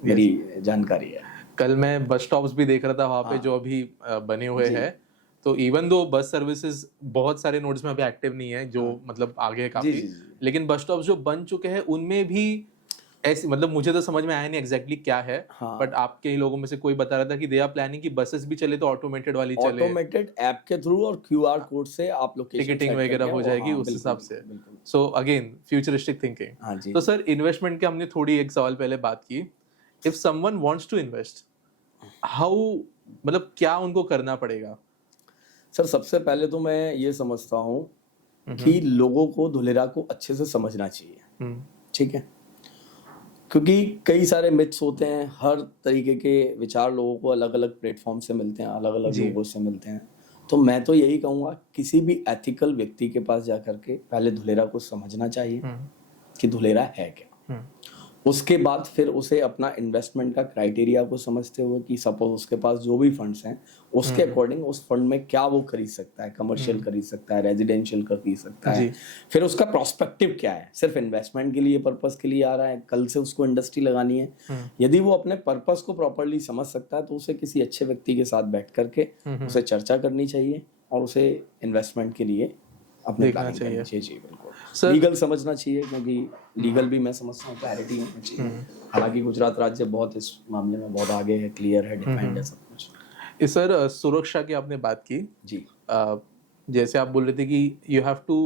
मेरी जानकारी है। कल मैं बस स्टॉप्स भी देख रहा था वहाँ पे हाँ। जो अभी बने हुए जी। हैं, तो इवन दो बस सर्विसेज बहुत सारे नोड्स में अभी एक्टिव नहीं है, जो हाँ। मतलब आगे है जी, काफी, जी, जी। लेकिन बस स्टॉप्स जो बन चुके हैं उनमें भी ऐसे, मतलब मुझे तो समझ में आया नहीं एग्जैक्टली क्या है, हाँ। बट आपके ही लोगों में से कोई बता रहा था कि दे आर प्लानिंग कि बसेस भी चले तो ऑटोमेटेड वाली चले, ऑटोमेटेड ऐप के थ्रू और क्यूआर कोड से आप लोकेशन टिकटिंग सेट वगैरह करके हो वो, जाएगी हाँ, उस बिल्कुल, हिसाब से। बिल्कुल, बिल्कुल। So again futuristic thinking. हाँ जी। तो सर इन्वेस्टमेंट के हमने थोड़ी एक सवाल पहले बात की, if someone wants to invest, how, मतलब क्या उनको करना पड़ेगा? सर सबसे पहले तो मैं ये समझता हूँ कि लोगों को धुलेरा को अच्छे से समझना चाहिए, ठीक है? क्योंकि कई सारे मिथ्स होते हैं, हर तरीके के विचार लोगों को अलग अलग प्लेटफॉर्म से मिलते हैं, अलग अलग जी। लोगों से मिलते हैं। तो मैं तो यही कहूँगा किसी भी एथिकल व्यक्ति के पास जा करके पहले धुलेरा को समझना चाहिए कि धुलेरा है क्या। उसके बाद फिर उसे अपना इन्वेस्टमेंट का क्राइटेरिया को समझते हुए कि सपोज उसके पास जो भी फंड्स हैं उसके अकॉर्डिंग उस फंड में क्या वो खरीद सकता है, कमर्शियल खरीद सकता है, रेजिडेंशियल खरीद सकता है, फिर उसका प्रोस्पेक्टिव क्या है, सिर्फ इन्वेस्टमेंट के लिए पर्पस के लिए आ रहा है, कल से उसको इंडस्ट्री लगानी है। यदि वो अपने पर्पस को प्रॉपरली समझ सकता है तो उसे किसी अच्छे व्यक्ति के साथ बैठ करके उसे चर्चा करनी चाहिए और उसे इन्वेस्टमेंट के लिए अपने प्लानिंग करनी चाहिए। बिल्कुल लीगल समझना चाहिए, क्योंकि लीगल भी मैं समझता हूँ क्लैरिटी होनी चाहिए। हालांकि गुजरात राज्य बहुत इस मामले में बहुत आगे है, क्लियर है, डिफाइंड है सब कुछ। इस सर सुरक्षा की आपने बात की जी। जैसे आप बोल रहे थे कि you have to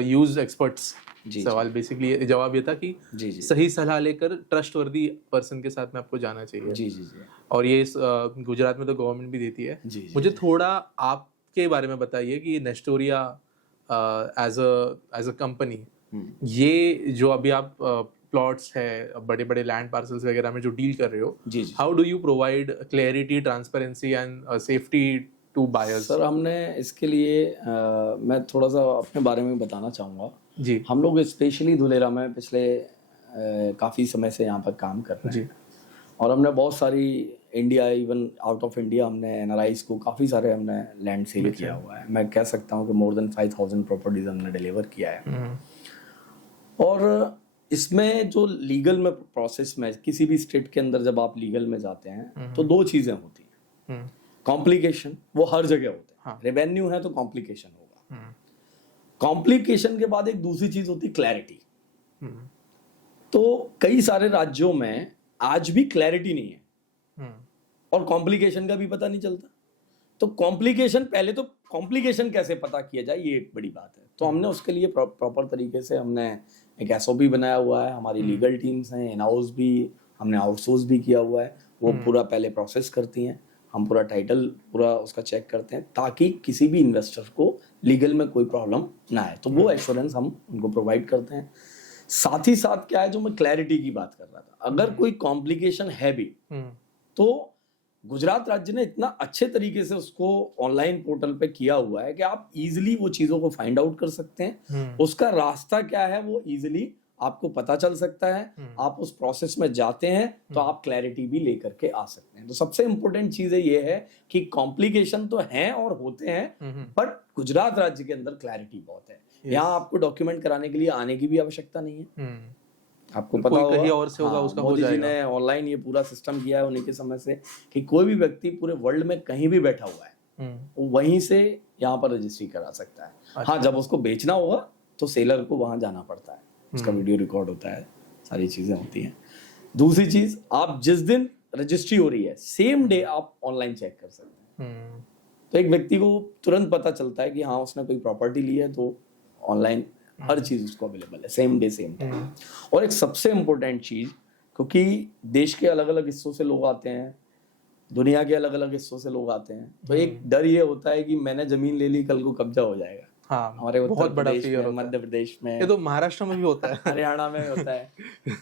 use experts, सवाल बेसिकली जवाब ये था कि जी जी सही सलाह लेकर ट्रस्टवर्दी पर्सन के साथ में आपको जाना चाहिए। जी जी जी। और ये गुजरात में तो गवर्नमेंट भी देती है। जी, जी, मुझे थोड़ा आपके बारे में बताइए कि नेस्टोरिया एज अ कंपनी, ये जो अभी आप प्लॉट्स है, बड़े बड़े लैंड पार्सल्स वगैरह में जो डील कर रहे हो, जी जी। How do you provide clarity, transparency and safety to buyers? Sir हमने इसके लिए मैं थोड़ा सा अपने बारे में बताना चाहूँगा जी। हम लोग स्पेशली धुलेरा में पिछले काफ़ी समय से यहाँ पर काम कर रहे हैं और हमने बहुत सारी India, even out of India हमने एनआरआईज को काफ़ी सारे हमने लैंड सेल किया हुआ है। मैं कह सकता हूँ कि मोर देन 5000 प्रॉपर्टीज हमने डिलीवर किया है। और इसमें जो लीगल में प्रोसेस में किसी भी स्टेट के अंदर जब आप लीगल में जाते हैं तो दो चीज़ें होती हैं। कॉम्प्लिकेशन वो हर जगह होते हैं, रेवेन्यू है तो कॉम्प्लिकेशन होगा। कॉम्प्लिकेशन के बाद एक दूसरी चीज़ होती है क्लैरिटी। तो कई सारे राज्यों में आज भी क्लैरिटी नहीं है और कॉम्प्लिकेशन का भी पता नहीं चलता। तो कॉम्प्लिकेशन, पहले तो कॉम्प्लिकेशन कैसे पता किया जाए ये एक बड़ी बात है। तो हमने उसके लिए प्रॉपर तरीके से हमने एक एसओपी बनाया हुआ है। हमारी लीगल टीम्स हैं, इन हाउस भी हमने आउटसोर्स भी किया हुआ है। वो पूरा पहले प्रोसेस करती हैं, हम पूरा टाइटल पूरा उसका चेक करते हैं ताकि किसी भी इन्वेस्टर को लीगल में कोई प्रॉब्लम ना आए। तो वो एश्योरेंस हम उनको प्रोवाइड करते हैं। साथ ही साथ क्या है, जो मैं क्लैरिटी की बात कर रहा था, अगर कोई कॉम्प्लिकेशन है भी तो गुजरात राज्य ने इतना अच्छे तरीके से उसको ऑनलाइन पोर्टल पे किया हुआ है कि आप इजीली वो चीजों को फाइंड आउट कर सकते हैं। उसका रास्ता क्या है वो इजीली आपको पता चल सकता है। आप उस प्रोसेस में जाते हैं तो आप क्लैरिटी भी लेकर के आ सकते हैं। तो सबसे इंपॉर्टेंट चीज ये है कि कॉम्प्लिकेशन तो हैं और होते हैं, बट गुजरात राज्य के अंदर क्लैरिटी बहुत है। यहाँ आपको डॉक्यूमेंट कराने के लिए आने की भी आवश्यकता नहीं है। आपको पता होगा कहीं और से होगा, उसका हो जाएगा। मोदी जी ने ऑनलाइन ये पूरा सिस्टम किया है उन्हीं के समय से कि कोई भी व्यक्ति पूरे वर्ल्ड में कहीं भी बैठा हुआ है वो वहीं से यहाँ पर रजिस्ट्री करा सकता है। हाँ, जब उसको बेचना होगा तो सेलर को वहां जाना पड़ता है, उसका वीडियो रिकॉर्ड होता है, सारी चीजें होती हैं। दूसरी चीज, आप जिस दिन रजिस्ट्री हो रही है सेम डे आप ऑनलाइन चेक कर सकते हैं। तो एक व्यक्ति को तुरंत पता चलता है कि हाँ उसने कोई प्रॉपर्टी ली है, तो ऑनलाइन हर चीज उसको अवेलेबल है सेम डे सेम टाइम। और एक सबसे इम्पोर्टेंट चीज, क्योंकि देश के अलग अलग हिस्सों से लोग आते हैं, दुनिया के अलग अलग हिस्सों से लोग आते हैं, तो एक डर ये होता है कि मैंने जमीन ले ली, कल को कब्जा हो जाएगा। हाँ, हमारे बहुत बड़ा उत्तर प्रदेश में, मध्य प्रदेश में, ये तो महाराष्ट्र में भी होता है, हरियाणा में होता है।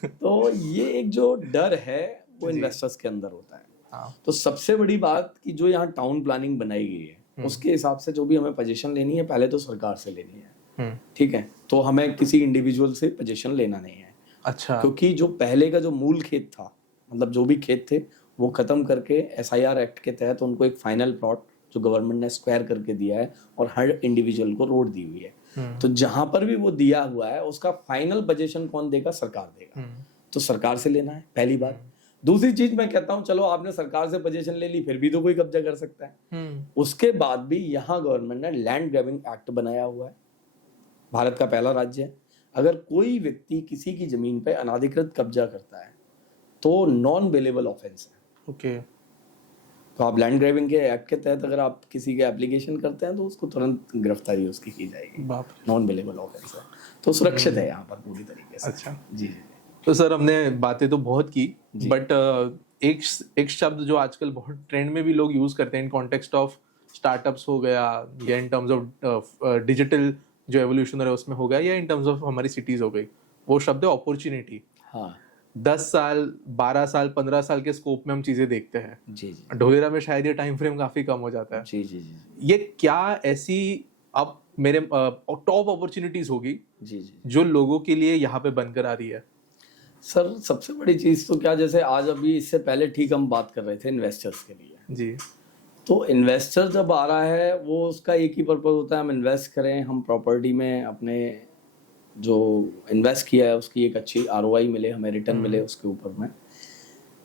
तो ये एक जो डर है वो इन्वेस्टर्स के अंदर होता है। तो सबसे बड़ी बात कि जो यहाँ टाउन प्लानिंग बनाई गई है उसके हिसाब से जो भी हमें पोजीशन लेनी है पहले तो सरकार से लेनी है। ठीक है, तो हमें किसी इंडिविजुअल से पोजीशन लेना नहीं है। अच्छा। क्योंकि जो पहले का जो मूल खेत था, मतलब जो भी खेत थे वो खत्म करके एसआईआर एक्ट के तहत उनको एक फाइनल प्लॉट जो गवर्नमेंट ने स्क्वायर करके दिया है और हर इंडिविजुअल को रोड दी हुई है। तो जहां पर भी वो दिया हुआ है उसका फाइनल पोजीशन कौन देगा? सरकार देगा। तो सरकार से लेना है पहली बात। दूसरी चीज मैं कहता हूँ, चलो आपने सरकार से पोजीशन ले ली, फिर भी तो कोई कब्जा कर सकता है। उसके बाद भी यहाँ गवर्नमेंट ने लैंड ग्रैबिंग एक्ट बनाया हुआ है, भारत का पहला राज्य है। अगर कोई व्यक्ति किसी की जमीन पे अनाधिकृत कब्जा करता है तो नॉन बेलेबल ऑफेंस है। ओके। तो आप लैंड ग्रैबिंग के एक्ट के तहत अगर आप किसी के एप्लीकेशन करते हैं तो उसको तुरंत गिरफ्तारी उसकी की जाएगी। नॉन बेलेबल ऑफेंस है, तो सुरक्षित है यहाँ पर पूरी तरीके से। अच्छा जी जी। तो सर हमने बातें तो बहुत की, बट एक शब्द जो आजकल बहुत ट्रेंड में भी लोग यूज करते हैं इन कॉन्टेक्स्ट ऑफ स्टार्टअप्स हो गया, या इन टर्म्स ऑफ डिजिटल जो एवोल्यूशन है उसमें हो गया, या इन टर्म्स ऑफ हमारी सिटीज हो गई, वो शब्द है अपॉर्चुनिटी। हाँ 10 साल 12 साल 15 साल के स्कोप में हम चीजें देखते हैं। जी जी। ढोलेरा में शायद ये टाइम फ्रेम काफी कम हो जाता है। जी जी जी। ये क्या ऐसी अब मेरे टॉप अपॉर्चुनिटीज होगी जी जी जो लोगों के लिए यहाँ पे बनकर आ रही है? सर सबसे बड़ी चीज़ तो क्या, जैसे आज अभी इससे पहले ठीक हम बात कर रहे थे इन्वेस्टर्स के लिए। जी। तो इन्वेस्टर जब आ रहा है वो उसका एक ही पर्पज होता है, हम इन्वेस्ट करें, हम प्रॉपर्टी में अपने जो इन्वेस्ट किया है उसकी एक अच्छी आरओआई मिले, हमें रिटर्न मिले उसके ऊपर में।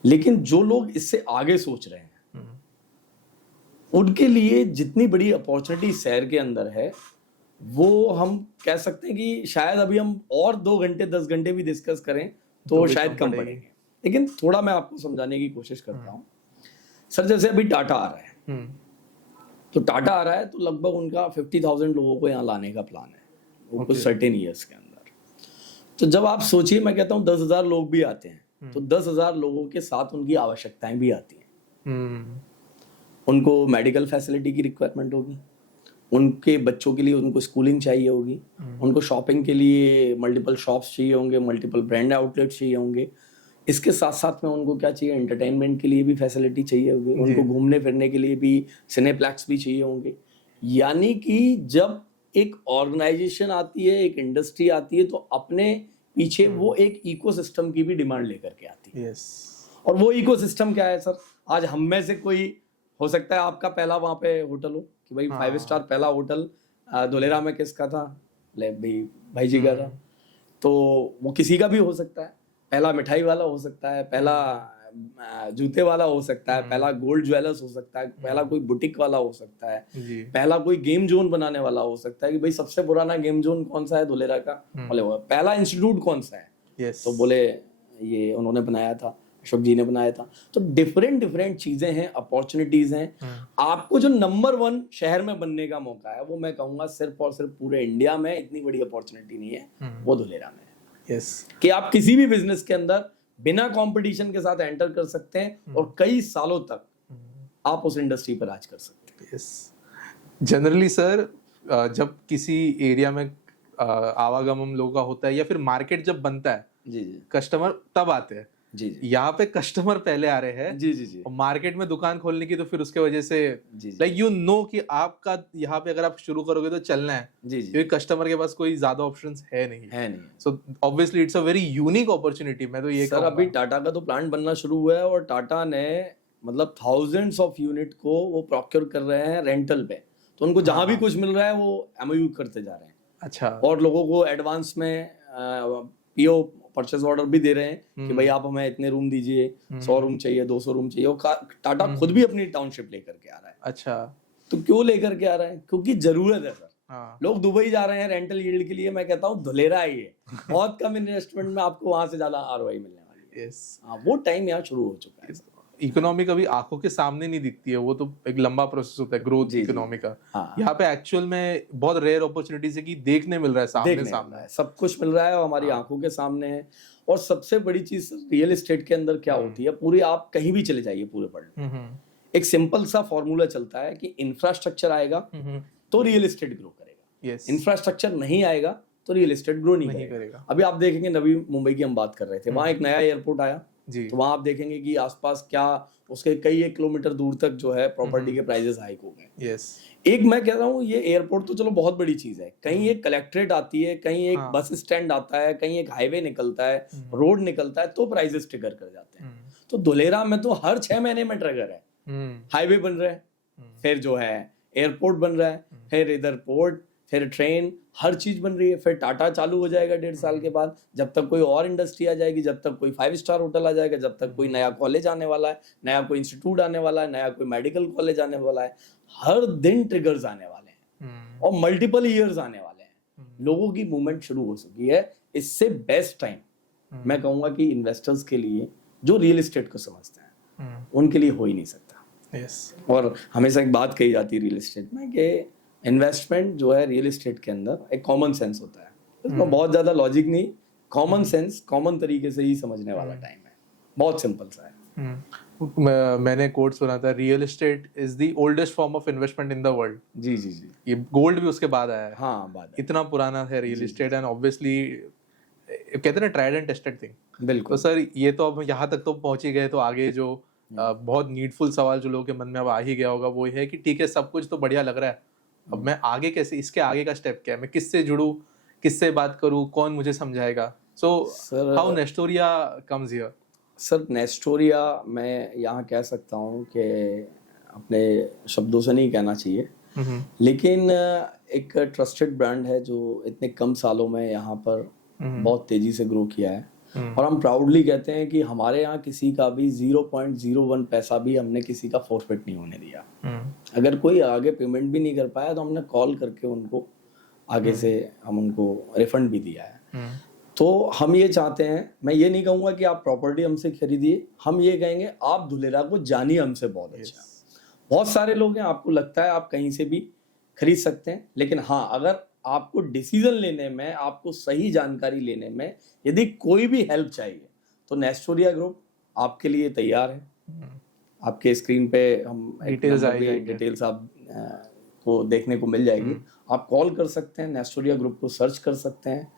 लेकिन जो लोग इससे आगे सोच रहे हैं उनके लिए जितनी बड़ी अपॉर्चुनिटी शहर के अंदर है वो हम कह सकते हैं कि शायद अभी हम और 2 घंटे 10 घंटे भी डिस्कस करें तो शायद कम पड़ेंगे। लेकिन थोड़ा मैं आपको समझाने की कोशिश करता हूँ। सर जैसे अभी टाटा आ रहा है, तो टाटा आ रहा है तो लगभग उनका 50,000 लोगों को यहाँ लाने का प्लान है, वो कुछ सर्टेन ईयर्स के अंदर। तो जब आप सोचिए, मैं कहता हूँ 10,000 लोग भी आते हैं तो 10,000 लोगों के साथ उनकी आवश्यकताएं भी आती हैं। उनको मेडिकल फैसिलिटी की रिक्वायरमेंट होगी, उनके बच्चों के लिए उनको स्कूलिंग चाहिए होगी, उनको शॉपिंग के लिए मल्टीपल शॉप्स चाहिए होंगे, मल्टीपल ब्रांड आउटलेट चाहिए होंगे। इसके साथ साथ में उनको क्या चाहिए, एंटरटेनमेंट के लिए भी फैसिलिटी चाहिए होगी, उनको घूमने फिरने के लिए भी सिनेप्लेक्स भी चाहिए होंगे। यानी कि जब एक ऑर्गेनाइजेशन आती है, एक इंडस्ट्री आती है, तो अपने पीछे वो एक इकोसिस्टम की भी डिमांड लेकर के आती है। और वो इकोसिस्टम क्या है सर, आज हम में से कोई हो सकता है आपका पहला वहाँ पे होटल हो कि भाई 5 स्टार पहला होटल धोलेरा में किसका था, भाई जी का था। तो वो किसी का भी हो सकता है, पहला मिठाई वाला हो सकता है, पहला जूते वाला हो सकता है, पहला गोल्ड ज्वेलर्स हो सकता है, पहला कोई बुटीक वाला हो सकता है, पहला कोई गेम जोन बनाने वाला हो सकता है कि भाई सबसे पुराना गेम जोन कौन सा है धोलेरा का, बोले पहला इंस्टीट्यूट कौन सा है, तो बोले ये उन्होंने बनाया था, अशोक जी ने बनाया था। तो डिफरेंट चीजें हैं, अपॉर्चुनिटीज हैं। आपको जो नंबर 1 शहर में बनने का मौका है वो मैं कहूंगा सिर्फ और सिर्फ पूरे इंडिया में इतनी बड़ी अपॉर्चुनिटी नहीं है, वो धोलेरा में है। कि आप किसी भी बिजनेस के अंदर बिना कंपटीशन के साथ एंटर कर सकते हैं और कई सालों तक आप उस इंडस्ट्री पर राज कर सकते हैं। जनरली सर जब किसी एरिया में आवागमन लोगों का होता है या फिर मार्केट जब बनता है, जी जी, कस्टमर तब आते हैं। जी जी, यहाँ पे कस्टमर पहले आ रहे हैं। जी जी जी, और मार्केट में दुकान खोलने की तो फिर उसके वजह से जी, लाइक यू नो कि आपका यहाँ पे अगर आप शुरू करोगे तो चलना है, जी जी, क्योंकि कस्टमर के पास कोई ज्यादा ऑप्शंस है नहीं। नहीं। So obviously it's a very unique opportunity. मैं तो ये सर अभी टाटा का तो प्लांट बनना शुरू हुआ है और टाटा ने मतलब थाउजेंड्स ऑफ यूनिट को वो प्रोक्योर कर रहे हैं रेंटल पे, तो उनको जहां भी कुछ मिल रहा है वो एमओयू करते जा रहे हैं। अच्छा। और लोगों को एडवांस में पीओ परचेज ऑर्डर भी दे रहे हैं कि भाई आप हमें इतने रूम दीजिए, 100 रूम चाहिए, 200 रूम चाहिए। टाटा खुद भी अपनी टाउनशिप लेकर के आ रहा है। अच्छा। तो क्यों लेकर के आ रहा है? क्योंकि जरूरत है सर। लोग दुबई जा रहे हैं रेंटल यील्ड के लिए, मैं कहता हूँ धुलेरा ही है। बहुत कम इन्वेस्टमेंट में आपको वहां से ज्यादा आरओआई मिलने वाली है। वो टाइम यहाँ शुरू हो चुका है। इकोनॉमी कभी आंखों के सामने नहीं दिखती है, वो तो एक लंबा प्रोसेस होता है ग्रोथ इकोनॉमी का। यहाँ पे एक्चुअल में बहुत रेयर अपॉर्चुनिटीज है कि देखने मिल रहा है सामने सब कुछ मिल रहा है और हमारी आंखों के सामने है। और सबसे बड़ी चीज रियल एस्टेट के अंदर क्या होती है, पूरी आप कहीं भी चले जाइए पूरे वर्ल्ड में, एक सिंपल सा फॉर्मूला चलता है कि इंफ्रास्ट्रक्चर आएगा तो रियल एस्टेट ग्रो करेगा, इंफ्रास्ट्रक्चर नहीं आएगा तो रियल एस्टेट ग्रो नहीं करेगा। अभी आप देखेंगे नवी मुंबई की हम बात कर रहे थे, वहां एक नया एयरपोर्ट आया, तो वहां आप देखेंगे कि आसपास क्या उसके कई 1 किलोमीटर दूर तक जो है प्रॉपर्टी के प्राइसेस हाइक हो गए। एक मैं कह रहा हूँ ये एयरपोर्ट तो चलो बहुत बड़ी चीज है, कहीं एक कलेक्ट्रेट आती है, कहीं एक बस स्टैंड आता है, कहीं एक हाईवे निकलता है, रोड निकलता है, तो प्राइसेस ट्रिगर कर जाते हैं। तो धुलेरा में तो हर 6 महीने में ट्रिगर है, हाईवे बन रहा है, फिर जो है एयरपोर्ट बन रहा है, फिर इधर पोर्ट, फिर ट्रेन, हर चीज बन रही है। फिर टाटा चालू हो जाएगा 1.5 साल के बाद, जब तक कोई और इंडस्ट्री आ जाएगी, जब तक कोई 5 स्टार होटल आ जाएगा, जब तक कोई नया कॉलेज आने वाला है, नया कोई इंस्टीट्यूट आने वाला है, नया कोई मेडिकल कॉलेज आने वाला है। हर दिन ट्रिगर्स आने वाले हैं और मल्टीपल ईयर्स आने वाले हैं। लोगों की मूवमेंट शुरू हो चुकी है। इससे बेस्ट टाइम मैं कहूंगा कि इन्वेस्टर्स के लिए जो रियल एस्टेट को समझते हैं उनके लिए हो ही नहीं सकता। और हमेशा एक बात कही जाती है रियल एस्टेट में कि इन्वेस्टमेंट जो है रियल एस्टेट के अंदर एक कॉमन सेंस होता है। इसमें बहुत ज्यादा लॉजिक नहीं, कॉमन सेंस, कॉमन तरीके से ही समझने वाला टाइम है। बहुत सिंपल सा है। मैंने कोट सुना था, real estate is the oldest form of investment in the world. जी जी जी। ये गोल्ड भी उसके बाद आया है। हाँ, बाद इतना पुराना है रियल एस्टेट, एंड ऑब्वियसली कहते हैं ना ट्राइड एंड टेस्टेड थिंग। बिल्कुल। तो सर ये तो अब यहाँ तक तो पहुंच ही गए, तो आगे जो बहुत नीडफुल सवाल जो लोगों के मन में अब आ ही गया होगा वो है कि ठीक है सब कुछ तो बढ़िया लग रहा है, अब मैं आगे कैसे, इसके आगे का स्टेप क्या है, मैं किससे जुड़ूं, किससे बात करूं, कौन मुझे समझाएगा। So how Nestoria comes here? Sir Nestoria मैं यहाँ कह सकता हूँ कि अपने शब्दों से नहीं कहना चाहिए, लेकिन एक ट्रस्टेड ब्रांड है जो इतने कम सालों में यहाँ पर बहुत तेजी से ग्रो किया है। और हम प्राउडली कहते हैं कि हमारे यहाँ किसी का भी 0.01 पैसा भी हमने किसी का फॉरफिट नहीं होने दिया। अगर कोई आगे पेमेंट भी नहीं कर पाया तो हमने कॉल करके उनको आगे से हम उनको रिफंड भी दिया है। तो हम ये चाहते हैं, मैं ये नहीं कहूँगा कि आप प्रॉपर्टी हमसे खरीदिए, हम ये कहेंगे आप धुलेरा को जानिए हमसे बहुत अच्छा। बहुत सारे लोग हैं, आपको लगता है आप कहीं से भी खरीद सकते हैं, लेकिन हाँ अगर आपको डिसीजन लेने में, आपको सही जानकारी लेने में यदि कोई भी हेल्प चाहिए तो नेस्टोरिया ग्रुप आपके लिए तैयार है। आपके स्क्रीन पे हम डिटेल्स आप को देखने को मिल जाएगी। आप कॉल कर सकते हैं, नेस्टोरिया ग्रुप को सर्च कर सकते हैं,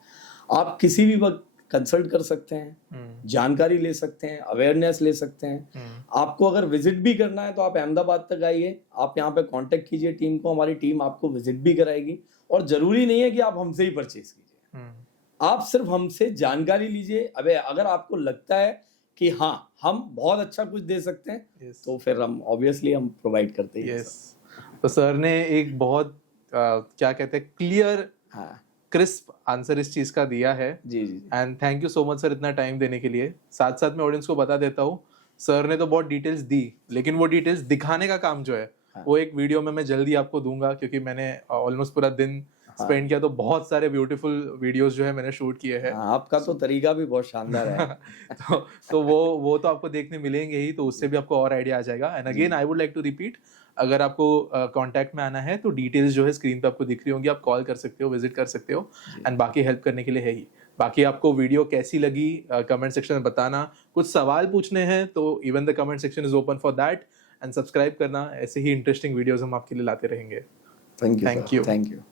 आप किसी भी वक्त कंसल्ट कर सकते हैं, जानकारी ले सकते हैं, अवेयरनेस ले सकते हैं। आपको अगर विजिट भी करना है तो आप अहमदाबाद तक आइए, आप यहाँ पे कांटेक्ट कीजिए टीम को, हमारी टीम आपको विजिट भी कराएगी। और जरूरी नहीं है कि आप हमसे ही परचेज कीजिए, आप सिर्फ हमसे जानकारी लीजिए। अबे अगर आपको लगता है कि हाँ हम बहुत अच्छा कुछ दे सकते हैं तो फिर हम ऑब्वियसली हम प्रोवाइड करते हैं। तो सर ने एक बहुत क्या कहते हैं क्लियर क्रिस्प आंसर इस चीज का दिया है। जी जी। And thank you so much sir इतना टाइम देने के लिए। साथ साथ मैं ऑडियंस को बता देता हूँ, सर ने तो बहुत डिटेल्स दी, लेकिन वो डिटेल्स दिखाने का काम जो है वो एक वीडियो में मैं जल्दी आपको दूंगा, क्योंकि मैंने ऑलमोस्ट पूरा दिन स्पेंड किया, तो बहुत सारे ब्यूटीफुल वीडियोस जो है मैंने शूट किए हैं। आपका तो तरीका भी बहुत शानदार है। तो वो तो आपको देखने मिलेंगे ही, तो उससे भी आपको और आइडिया आ जाएगा। And again I would like to repeat, अगर आपको कांटेक्ट में आना है तो डिटेल्स जो है स्क्रीन पे आपको दिख रही होंगी, आप कॉल कर सकते हो, विजिट कर सकते हो, एंड बाकी हेल्प करने के लिए है ही। बाकी आपको वीडियो कैसी लगी कमेंट सेक्शन में बताना, कुछ सवाल पूछने हैं तो even the comment section is open for that, and subscribe करना, ऐसे ही इंटरेस्टिंग वीडियोस हम आपके लिए लाते रहेंगे। Thank you.